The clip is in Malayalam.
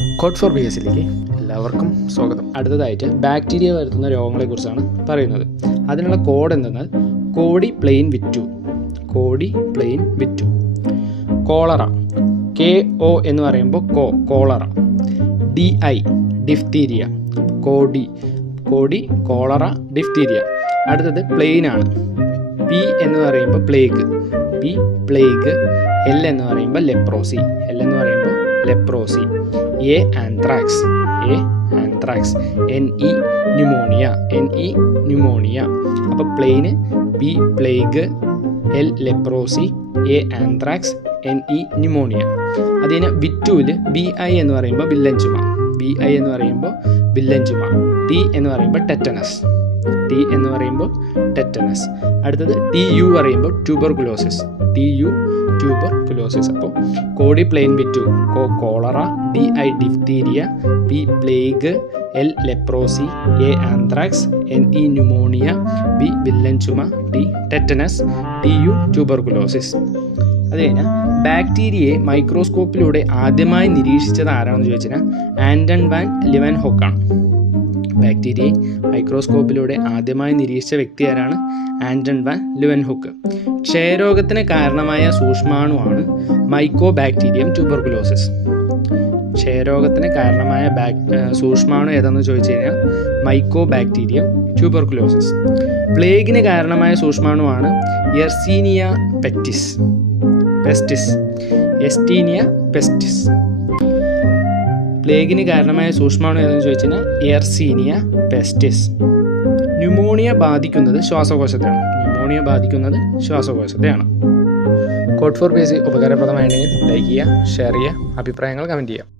കോഡ് ഫോർ ബി എസിലേക്ക് എല്ലാവർക്കും സ്വാഗതം. അടുത്തതായിട്ട് ബാക്ടീരിയ വരുത്തുന്ന രോഗങ്ങളെക്കുറിച്ചാണ് പറയുന്നത്. അതിനുള്ള കോഡ് എന്തെന്നാൽ കോഡി പ്ലെയിൻ വിറ്റു. കോളറ, KO എന്ന് പറയുമ്പോൾ cholera. DI diphtheria. Cody, cholera, diphtheria. അടുത്തത് പ്ലെയിൻ ആണ്. P എന്ന് പറയുമ്പോൾ പ്ലേഗ്, പ്ലേഗ്. L എന്ന് പറയുമ്പോൾ leprosy, A anthrax, NE pneumonia. അപ്പോൾ പ്ലെയിന് P plague, L leprosy, A anthrax, NE pneumonia. അതിന് വിറ്റുവിൽ BI എന്ന് പറയുമ്പോൾ വില്ലൻ ചുമ, T എന്ന് പറയുമ്പോൾ ടെറ്റനസ്, അടുത്തത് TU പറയുമ്പോൾ ട്യൂബർകുലോസിസ്, അപ്പോൾ കോഡി പ്ലെയിൻ വിറ്റു, cholera, DI diphtheria, P plague, L leprosy, A anthrax, NE pneumonia, B villain ചുമ, T ടെറ്റനസ്, TU ട്യൂബർകുലോസിസ്. അത് കഴിഞ്ഞാൽ ബാക്ടീരിയയെ മൈക്രോസ്കോപ്പിലൂടെ ആദ്യമായി നിരീക്ഷിച്ചത് ആരാണെന്ന് ചോദിച്ചാൽ ആൻറ്റൺ വാൻ ലിവൻഹോക്ക് ആണ്. ബാക്ടീരിയയെ മൈക്രോസ്കോപ്പിലൂടെ ആദ്യമായി നിരീക്ഷിച്ച വ്യക്തി ആരാണ്? Anton van ലിവൻഹോക്ക്. ക്ഷയരോഗത്തിന് കാരണമായ സൂക്ഷ്മാണുവാണ് മൈക്കോബാക്ടീരിയം ട്യൂബർകുലോസിസ്. ക്ഷയരോഗത്തിന് കാരണമായ സൂക്ഷ്മാണു ഏതാണെന്ന് ചോദിച്ചു കഴിഞ്ഞാൽ മൈക്കോബാക്ടീരിയം ട്യൂബർകുലോസിസ്. പ്ലേഗിന് കാരണമായ സൂക്ഷ്മാണുവാണ് യെർസീനിയ പെസ്റ്റിസ്. പ്ലേഗിന് കാരണമായ സൂക്ഷ്മാണു ഏതെന്ന് ചോദിച്ചു കഴിഞ്ഞാൽ യെർസീനിയ പെസ്റ്റിസ്. ന്യൂമോണിയ ബാധിക്കുന്നത് ശ്വാസകോശത്തെയാണ്. കോഡ് ഫോർ ബി എസ് ഉപകാരപ്രദമായിട്ടുണ്ടെങ്കിൽ ലൈക്ക് ചെയ്യുക, ഷെയർ ചെയ്യുക, അഭിപ്രായങ്ങൾ കമൻറ്റ് ചെയ്യുക.